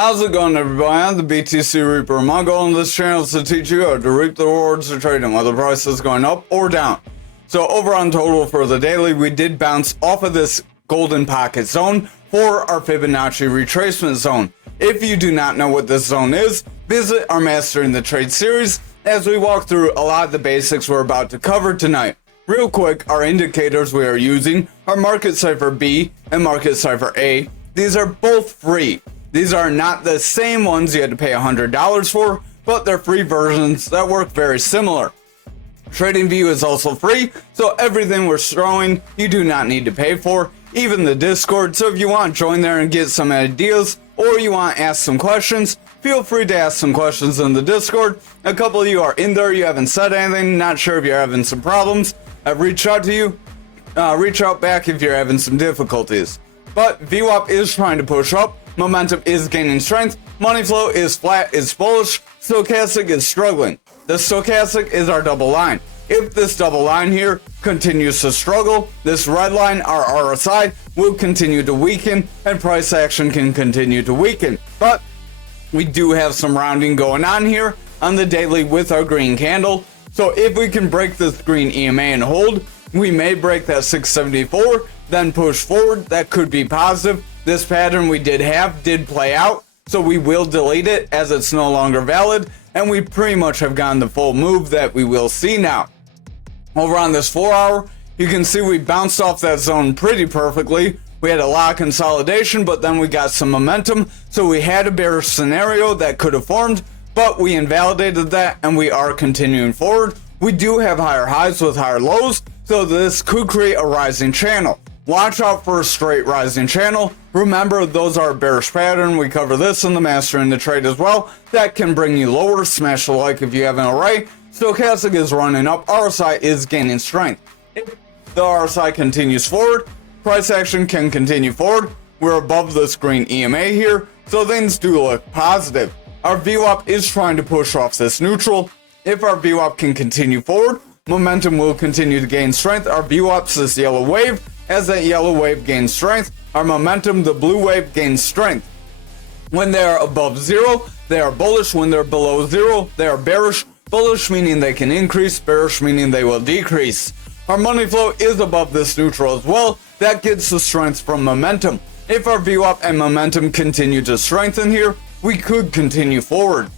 How's it going, everybody? I'm the BTC Reaper. My goal on this channel is to teach you how to reap the rewards of trading, whether the price is going up or down. So over on total for the daily, we did bounce off of this golden pocket zone for our Fibonacci retracement zone. If you do not know what this zone is, visit our Mastering the Trade series as we walk through a lot of the basics we're about to cover tonight. Real quick, our indicators we are using are Market Cipher B and Market Cipher A. These are both free. These are not the same ones you had to pay $100 for, but they're free versions that work very similar. TradingView is also free, so everything we're showing you do not need to pay for, even the Discord. So if you want to join there and get some ideas, or you want to ask some questions, feel free to ask some questions in the Discord. A couple of you are in there, you haven't said anything, not sure if you're having some problems. I've reached out to you, reach out back if you're having some difficulties. But VWAP is trying to push up, momentum is gaining strength, money flow is flat, is bullish, stochastic is struggling. The stochastic is our double line. If this double line here continues to struggle, this red line, our RSI, will continue to weaken and price action can continue to weaken. But we do have some rounding going on here on the daily with our green candle. So if we can break this green EMA and hold, we may break that 674, then push forward. That could be positive. This pattern we did have did play out, so we will delete it as it's no longer valid, and we pretty much have gotten the full move that we will see now. Over on this 4 hour, you can see we bounced off that zone pretty perfectly. We had a lot of consolidation, but then we got some momentum, so we had a bearish scenario that could have formed, but we invalidated that and we are continuing forward. We do have higher highs with higher lows, so this could create a rising channel. Watch out for a straight rising channel. Remember, those are a bearish pattern. We cover this in the Mastering the Trade as well. That can bring you lower. Smash the like if you haven't already. Stochastic is running up. RSI is gaining strength. If the RSI continues forward, price action can continue forward. We're above this green EMA here, so things do look positive. Our VWAP is trying to push off this neutral. If our VWAP can continue forward, momentum will continue to gain strength. Our VWAP's this yellow wave. As that yellow wave gains strength, our momentum, the blue wave, gains strength. When they are above zero, they are bullish. When they're below zero, they are bearish. Bullish meaning they can increase, bearish meaning they will decrease. Our money flow is above this neutral as well. That gets the strength from momentum. If our VWAP and momentum continue to strengthen here, we could continue forward.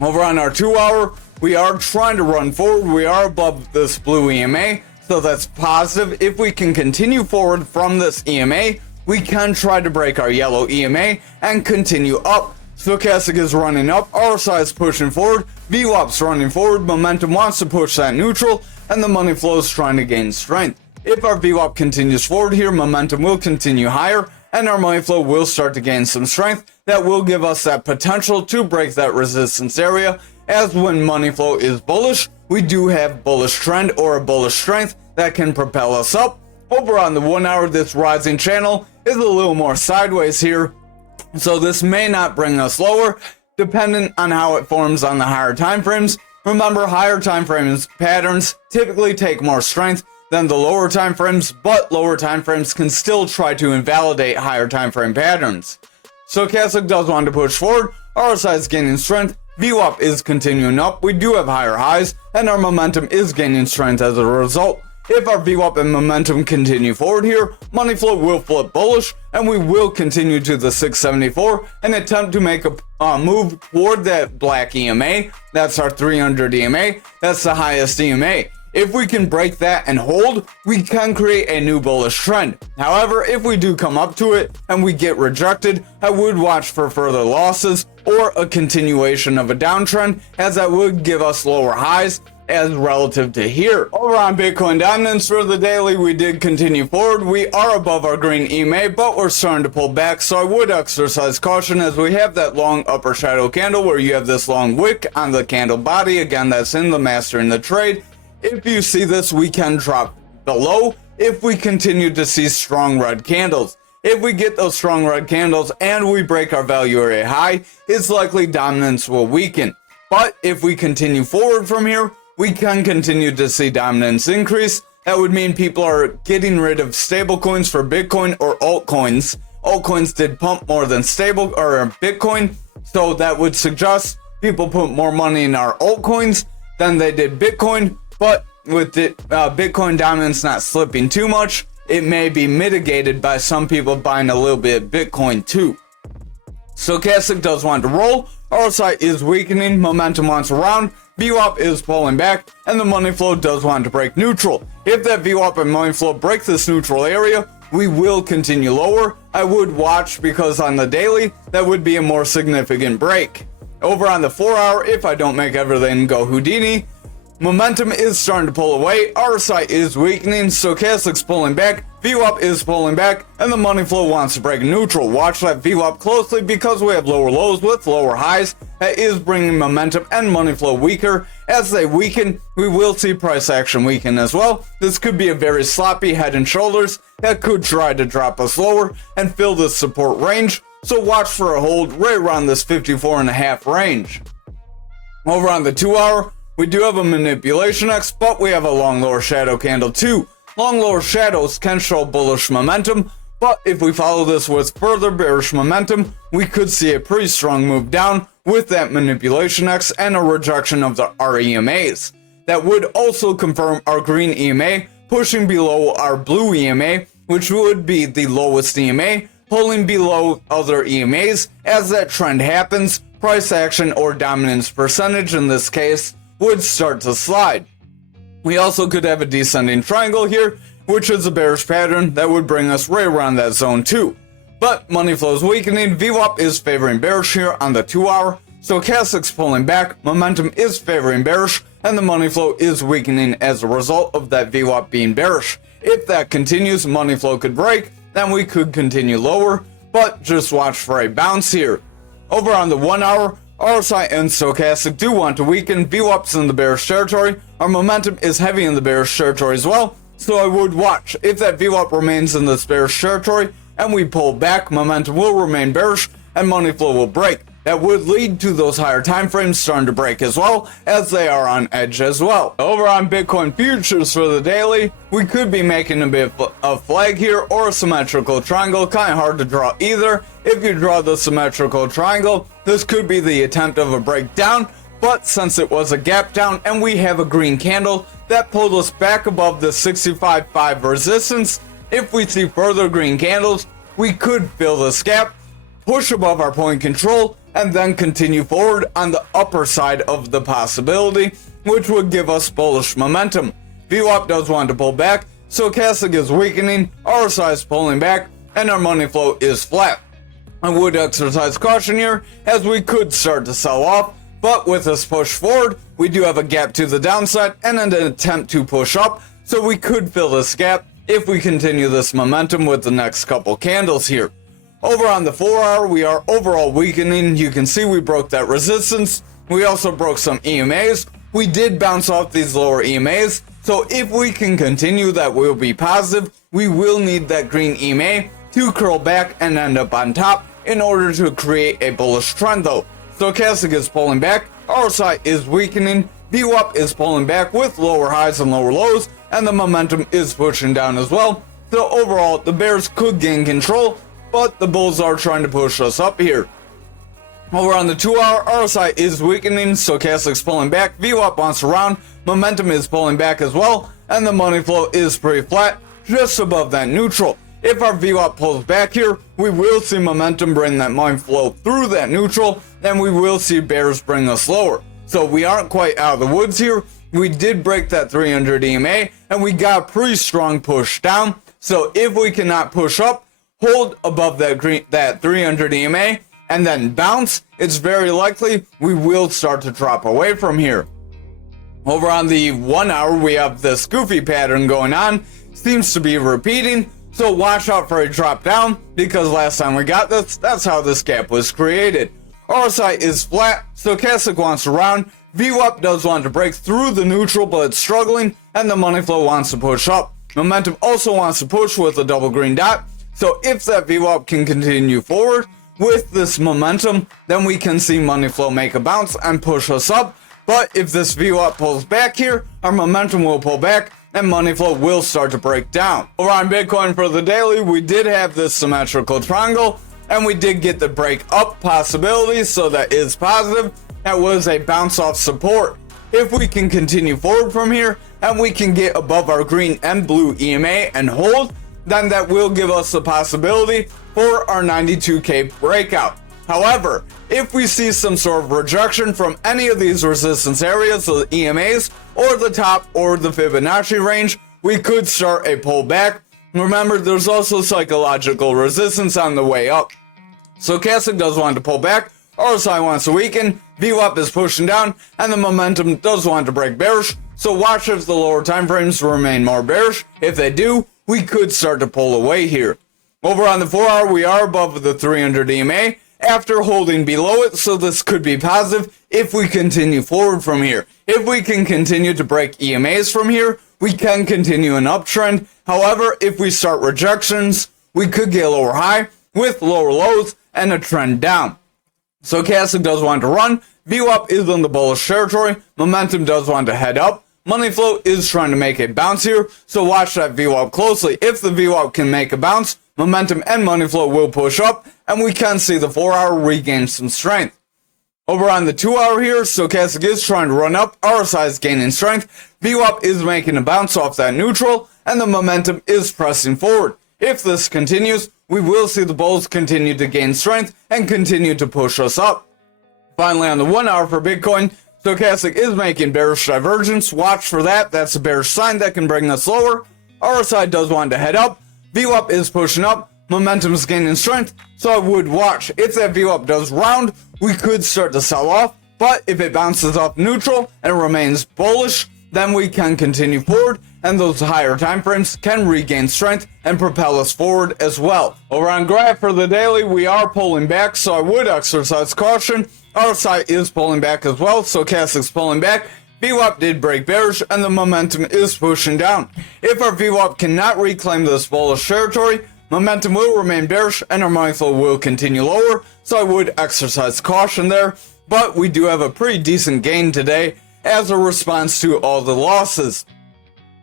Over on our 2 hour, we are trying to run forward. We are above this blue EMA. So that's positive. If we can continue forward from this EMA, we can try to break our yellow EMA and continue up. Stochastic is running up, RSI is pushing forward, VWAP's running forward, momentum wants to push that neutral, and the money flow is trying to gain strength. If our VWAP continues forward here, momentum will continue higher, and our money flow will start to gain some strength. That will give us that potential to break that resistance area, as when money flow is bullish, we do have bullish trend or a bullish strength that can propel us up. Over on the 1 hour, this rising channel is a little more sideways here, so this may not bring us lower, depending on how it forms on the higher time frames. Remember, higher time frames patterns typically take more strength than the lower time frames, but lower time frames can still try to invalidate higher time frame patterns. Stochastic does want to push forward, RSI is gaining strength, VWAP is continuing up, we do have higher highs, and our momentum is gaining strength as a result. If our VWAP and momentum continue forward here, money flow will flip bullish, and we will continue to the 674 and attempt to make a move toward that black EMA. That's our 300 EMA. That's the highest EMA. If we can break that and hold, we can create a new bullish trend. However, if we do come up to it and we get rejected, I would watch for further losses or a continuation of a downtrend, as that would give us lower highs as relative to here. Over on Bitcoin dominance for the daily, we did continue forward. We are above our green EMA, but we're starting to pull back, so I would exercise caution as we have that long upper shadow candle where you have this long wick on the candle body. Again, that's in the Mastering the Trade. If you see this, we can drop below if we continue to see strong red candles. If we get those strong red candles and we break our value area high, it's likely dominance will weaken. But if we continue forward from here, we can continue to see dominance increase. That would mean people are getting rid of stablecoins for Bitcoin or altcoins, altcoins did pump more than stable or Bitcoin. So that would suggest people put more money in our altcoins than they did Bitcoin. But with the Bitcoin dominance not slipping too much, it may be mitigated by some people buying a little bit of Bitcoin too. Stochastic does want to roll, RSI is weakening, momentum wants around, VWAP is pulling back, and the money flow does want to break neutral. If that VWAP and money flow break this neutral area, we will continue lower. I would watch because on the daily, that would be a more significant break. Over on the 4 hour, if I don't make everything go Houdini, momentum is starting to pull away, RSI is weakening, Stochastic's pulling back, VWAP is pulling back, and the money flow wants to break neutral. Watch that VWAP closely because we have lower lows with lower highs. That is bringing momentum and money flow weaker. As they weaken, we will see price action weaken as well. This could be a very sloppy head and shoulders that could try to drop us lower and fill this support range. So watch for a hold right around this 54.5 range. Over on the 2 hour, we do have a manipulation X, but we have a long lower shadow candle too. Long lower shadows can show bullish momentum, but if we follow this with further bearish momentum, we could see a pretty strong move down with that manipulation X and a rejection of our EMAs. That would also confirm our green EMA pushing below our blue EMA, which would be the lowest EMA, pulling below other EMAs. As that trend happens, price action or dominance percentage in this case would start to slide. We also could have a descending triangle here, which is a bearish pattern that would bring us right around that zone too. But money flow is weakening, VWAP is favoring bearish here on the 2 hour, Stochastic's pulling back, momentum is favoring bearish, and the money flow is weakening as a result of that VWAP being bearish. If that continues, money flow could break, then we could continue lower, but just watch for a bounce here. Over on the 1 hour, RSI and Stochastic do want to weaken, VWAP's in the bearish territory, our momentum is heavy in the bearish territory as well, so I would watch. If that VWAP remains in this bearish territory and we pull back, momentum will remain bearish and money flow will break. That would lead to those higher time frames starting to break as well, as they are on edge as well. Over on Bitcoin futures for the daily, we could be making a bit of flag here or a symmetrical triangle, kind of hard to draw either. If you draw the symmetrical triangle, this could be the attempt of a breakdown, but since it was a gap down and we have a green candle that pulled us back above the 65.5 resistance, if we see further green candles, we could fill this gap, push above our point control, and then continue forward on the upper side of the possibility, which would give us bullish momentum. VWAP does want to pull back, Stochastic is weakening, RSI is pulling back, and our money flow is flat. I would exercise caution here, as we could start to sell off, but with this push forward, we do have a gap to the downside and an attempt to push up, so we could fill this gap if we continue this momentum with the next couple candles here. Over on the 4 hour, we are overall weakening. You can see we broke that resistance. We also broke some EMAs. We did bounce off these lower EMAs. So if we can continue, that will be positive. We will need that green EMA to curl back and end up on top in order to create a bullish trend though. Stochastic is pulling back. RSI is weakening. VWAP is pulling back with lower highs and lower lows. And the momentum is pushing down as well. So overall, the bears could gain control, but the bulls are trying to push us up here. Over on the 2 hour, RSI is weakening, Stochastic's pulling back, VWAP wants to round, momentum is pulling back as well, and the money flow is pretty flat, just above that neutral. If our VWAP pulls back here, we will see momentum bring that money flow through that neutral, and we will see bears bring us lower. So we aren't quite out of the woods here. We did break that 300 EMA, and we got a pretty strong push down. So if we cannot push up, hold above that 300 EMA, and then bounce, it's very likely we will start to drop away from here. Over on the 1 hour, we have this goofy pattern going on, seems to be repeating, so watch out for a drop down, because last time we got this, that's how this gap was created. RSI is flat, Stochastic wants to round, VWAP does want to break through the neutral, but it's struggling, and the money flow wants to push up. Momentum also wants to push with a double green dot. So if that VWAP can continue forward with this momentum, then we can see money flow make a bounce and push us up. But if this VWAP pulls back here, our momentum will pull back and money flow will start to break down. Over on Bitcoin for the daily, we did have this symmetrical triangle, and we did get the break up possibility, so that is positive. That was a bounce off support. If we can continue forward from here, and we can get above our green and blue EMA and hold, then that will give us the possibility for our 92K breakout. However, if we see some sort of rejection from any of these resistance areas, so the EMAs, or the top, or the Fibonacci range, we could start a pullback. Remember, there's also psychological resistance on the way up. Stochastic does want to pull back, RSI wants to weaken, VWAP is pushing down, and the momentum does want to break bearish. So watch if the lower time frames remain more bearish. If they do, we could start to pull away here. Over on the 4-hour, we are above the 300 EMA after holding below it, so this could be positive if we continue forward from here. If we can continue to break EMAs from here, we can continue an uptrend. However, if we start rejections, we could get a lower high with lower lows and a trend down. Stochastic does want to run, VWAP is in the bullish territory, momentum does want to head up, money flow is trying to make a bounce here, so watch that VWAP closely. If the VWAP can make a bounce, momentum and money flow will push up, and we can see the 4-hour regain some strength. Over on the 2-hour here, Stochastic is trying to run up, RSI is gaining strength, VWAP is making a bounce off that neutral, and the momentum is pressing forward. If this continues, we will see the bulls continue to gain strength and continue to push us up. Finally, on the 1-hour for Bitcoin, Stochastic is making bearish divergence. Watch for that. That's a bearish sign that can bring us lower. RSI does want to head up. VWAP is pushing up. Momentum is gaining strength. So I would watch. If that VWAP does round, we could start to sell off. But if it bounces off neutral and remains bullish, then we can continue forward, and those higher time frames can regain strength and propel us forward as well. Over on graph for the daily, we are pulling back, so I would exercise caution. RSI is pulling back as well, so Stochastic's pulling back. VWAP did break bearish, and the momentum is pushing down. If our VWAP cannot reclaim this bullish territory, momentum will remain bearish, and our money flow will continue lower, so I would exercise caution there. But we do have a pretty decent gain today as a response to all the losses.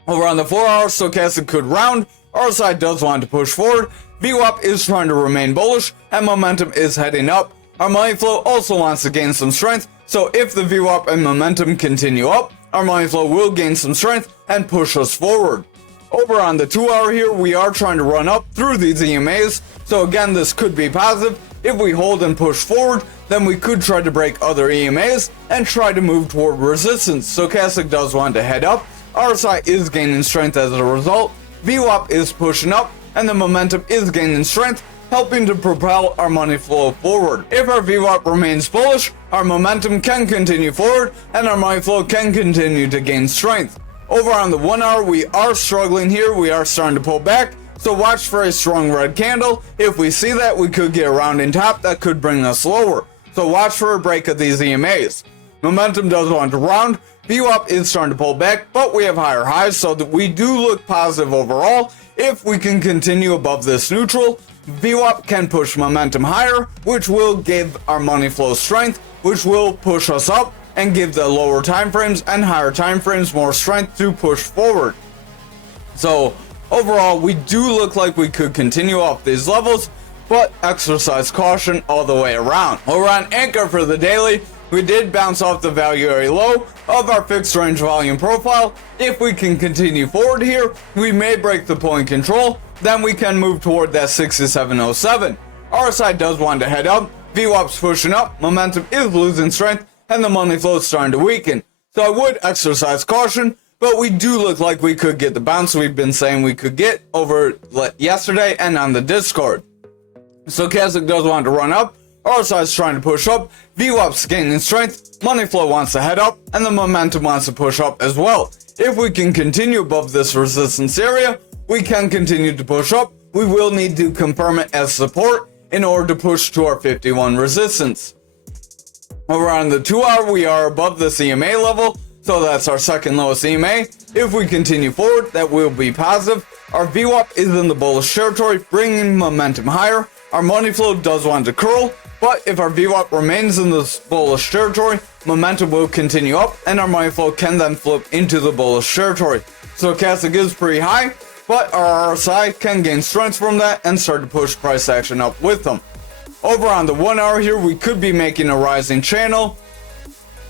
Over on the 4-hour, Stochastic could round, RSI does want to push forward, VWAP is trying to remain bullish, and momentum is heading up. Our money flow also wants to gain some strength, so if the VWAP and momentum continue up, our money flow will gain some strength and push us forward. Over on the 2-hour here, we are trying to run up through these EMAs, so again, this could be positive. If we hold and push forward, then we could try to break other EMAs and try to move toward resistance. Stochastic does want to head up, RSI is gaining strength as a result, VWAP is pushing up, and the momentum is gaining strength, helping to propel our money flow forward. If our VWAP remains bullish, our momentum can continue forward, and our money flow can continue to gain strength. Over on the 1-hour, we are struggling here, we are starting to pull back, so watch for a strong red candle. If we see that, we could get a rounding top that could bring us lower. So watch for a break of these EMAs. Momentum does want to round. VWAP is starting to pull back, but we have higher highs, so that we do look positive overall. If we can continue above this neutral, VWAP can push momentum higher, which will give our money flow strength, which will push us up and give the lower time frames and higher time frames more strength to push forward. So overall, we do look like we could continue off these levels, but exercise caution all the way around. Over on ankr for the daily, we did bounce off the value area low of our fixed range volume profile. If we can continue forward here, we may break the point control, then we can move toward that 6707. RSI does want to head up, VWAP's pushing up, momentum is losing strength, and the money flow is starting to weaken. So I would exercise caution, but we do look like we could get the bounce we've been saying we could get over yesterday and on the Discord. Stochastic does want to run up, RSI is trying to push up, VWAP's gaining strength, money flow wants to head up, and the momentum wants to push up as well. If we can continue above this resistance area, we can continue to push up. We will need to confirm it as support in order to push to our 51 resistance. Over on the 2-hour, we are above this EMA level, so that's our second lowest EMA. If we continue forward, that will be positive. Our VWAP is in the bullish territory, bringing momentum higher. Our money flow does want to curl. But if our VWAP remains in this bullish territory, momentum will continue up and our money flow can then flip into the bullish territory. Stochastic is pretty high, but our RSI can gain strength from that and start to push price action up with them. Over on the 1 hour here, we could be making a rising channel.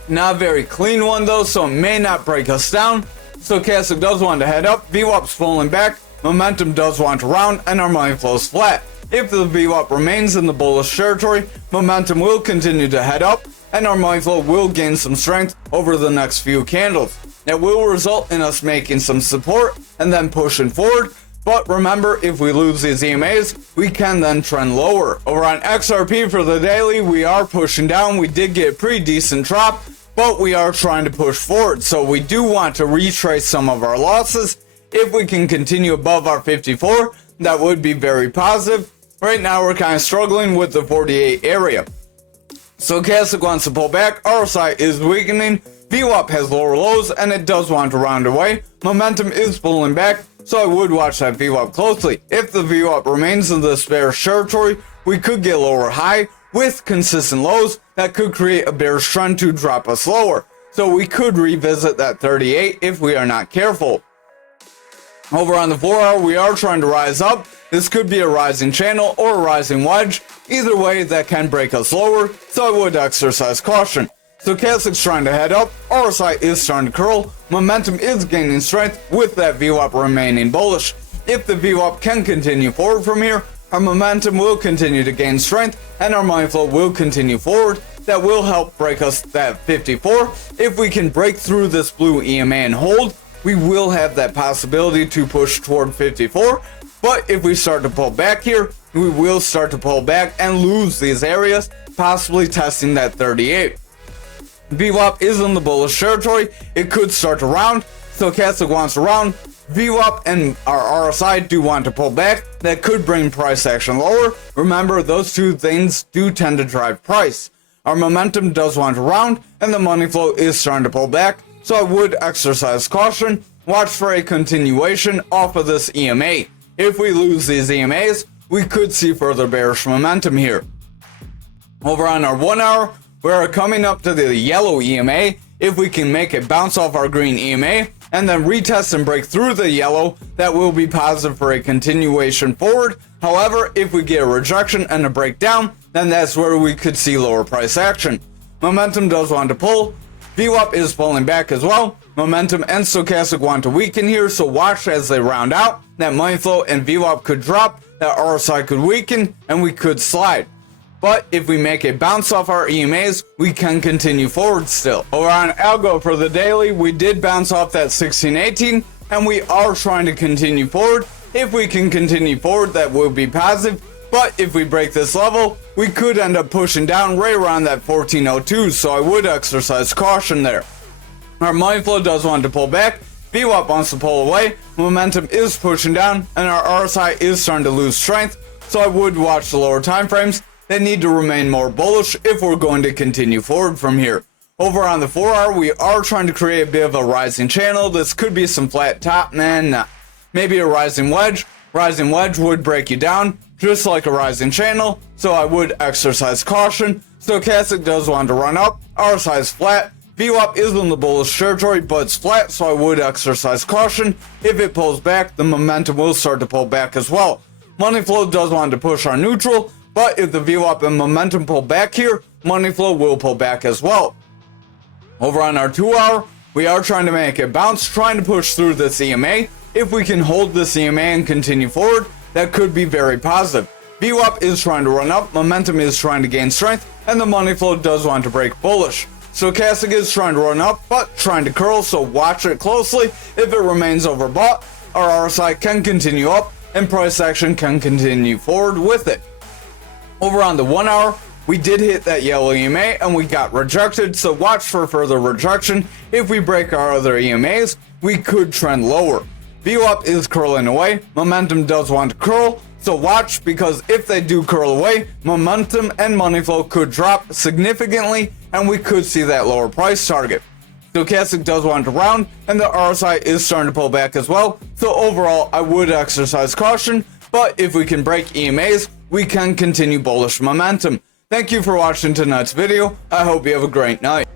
Not a very clean one though, so it may not break us down. Stochastic does want to head up, VWAP's falling back, momentum does want to round, and our money flows flat. If the VWAP remains in the bullish territory, momentum will continue to head up, and our money flow will gain some strength over the next few candles. That will result in us making some support and then pushing forward. But remember, if we lose these EMAs, we can then trend lower. Over on XRP for the daily, we are pushing down. We did get a pretty decent drop, but we are trying to push forward. So we do want to retrace some of our losses. If we can continue above our 54, that would be very positive. Right now, we're kind of struggling with the 48 area. Stochastic wants to pull back, RSI is weakening, VWAP has lower lows, and it does want to round away. Momentum is pulling back, so I would watch that VWAP closely. If the VWAP remains in this bearish territory, we could get lower high with consistent lows that could create a bearish trend to drop us lower. So we could revisit that 38 if we are not careful. Over on the 4 hour, we are trying to rise up. This could be a rising channel or a rising wedge. Either way, that can break us lower, so I would exercise caution. Stochastic's trying to head up, RSI is starting to curl, momentum is gaining strength with that VWAP remaining bullish. If the VWAP can continue forward from here, our momentum will continue to gain strength and our money flow will continue forward. That will help break us that 54. If we can break through this blue EMA and hold, we will have that possibility to push toward 54. But if we start to pull back here, we will start to pull back and lose these areas, possibly testing that 38. VWAP is in the bullish territory. It could start to round. Stochastic wants to round. VWAP and our RSI do want to pull back. That could bring price action lower. Remember, those two things do tend to drive price. Our momentum does want to round, and the money flow is starting to pull back. So I would exercise caution. Watch for a continuation off of this EMA. If we lose these EMAs, we could see further bearish momentum here. Over on our 1 hour, we are coming up to the yellow EMA. If we can make it bounce off our green EMA and then retest and break through the yellow, that will be positive for a continuation forward. However, if we get a rejection and a breakdown, then that's where we could see lower price action. Momentum does want to pull. VWAP is pulling back as well. Momentum and Stochastic want to weaken here, so watch as they round out. That money flow and VWAP could drop, that RSI could weaken, and we could slide. But if we make a bounce off our EMAs, we can continue forward still. Over on algo for the daily, we did bounce off that 1618, and we are trying to continue forward. If we can continue forward, that will be positive. But if we break this level, we could end up pushing down right around that 1402, so I would exercise caution there. Our money flow does want to pull back. VWAP wants to pull away. Momentum is pushing down, and our RSI is starting to lose strength, so I would watch the lower time frames. They need to remain more bullish if we're going to continue forward from here. Over on the 4 hour, we are trying to create a bit of a rising channel. This could be some flat top, maybe a rising wedge. Rising wedge would break you down, just like a rising channel, so I would exercise caution. Stochastic does want to run up. RSI is flat. VWAP is in the bullish territory, but it's flat, so I would exercise caution. If it pulls back, the momentum will start to pull back as well. Money flow does want to push our neutral, but if the VWAP and momentum pull back here, money flow will pull back as well. Over on our 2 hour, we are trying to make a bounce, trying to push through this EMA. If we can hold this EMA and continue forward, that could be very positive. VWAP is trying to run up, momentum is trying to gain strength, and the money flow does want to break bullish. Stochastic is trying to run up, but trying to curl, so watch it closely. If it remains overbought, our RSI can continue up, and price action can continue forward with it. Over on the 1 hour, we did hit that yellow EMA, and we got rejected, so watch for further rejection. If we break our other EMAs, we could trend lower. VWAP is curling away, momentum does want to curl, so watch, because if they do curl away, momentum and money flow could drop significantly, and we could see that lower price target. Stochastic does want to round, and the RSI is starting to pull back as well, so overall I would exercise caution, but if we can break EMAs, we can continue bullish momentum. Thank you for watching tonight's video. I hope you have a great night.